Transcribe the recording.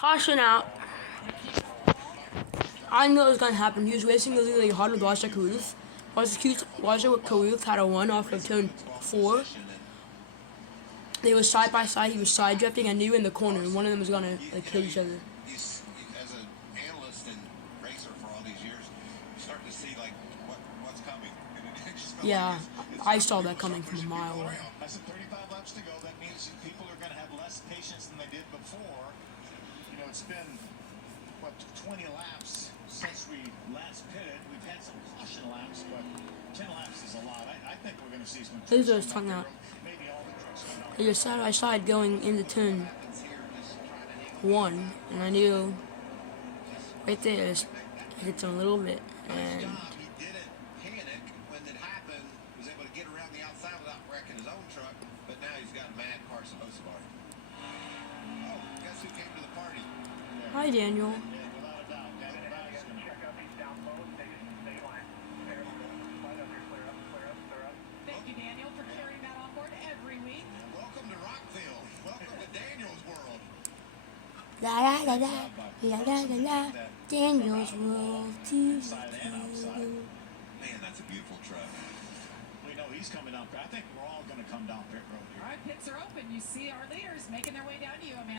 Carson out. I knew it was gonna happen. He was racing really hard with Caruth. Caruth had a run off of turn 4. They were side by side. He was side drifting. I knew in the corner one of them was gonna kill each other. As an analyst and racer for all these years, you start to see like what's coming. Yeah, I saw that coming from a mile away. That's 35 laps to go. That means people are going to have less patience than they did before. You know, it's been what 20 laps since we last pitted. We've had some caution laps, but 10 laps is a lot. I think we're going to see some. These are tongue out. They were side by side going into turn 1, and I knew right there it hit him a little bit, and He didn't panic when it happened. Was able to get around the outside without wrecking his own truck. But now he's got a mad Carson Hocevar. Oh, guess who came to the party? hi Daniel. Thank you, Daniel, for carrying that on board every week. Welcome to Rockville. Welcome to Daniel's world. La la la la la la la la. Daniel's world. Man, that's a beautiful truck. We know he's coming up. I think we're all going to come down pit road here. All right, pits are open. You see our leaders making their way down to you, Amanda.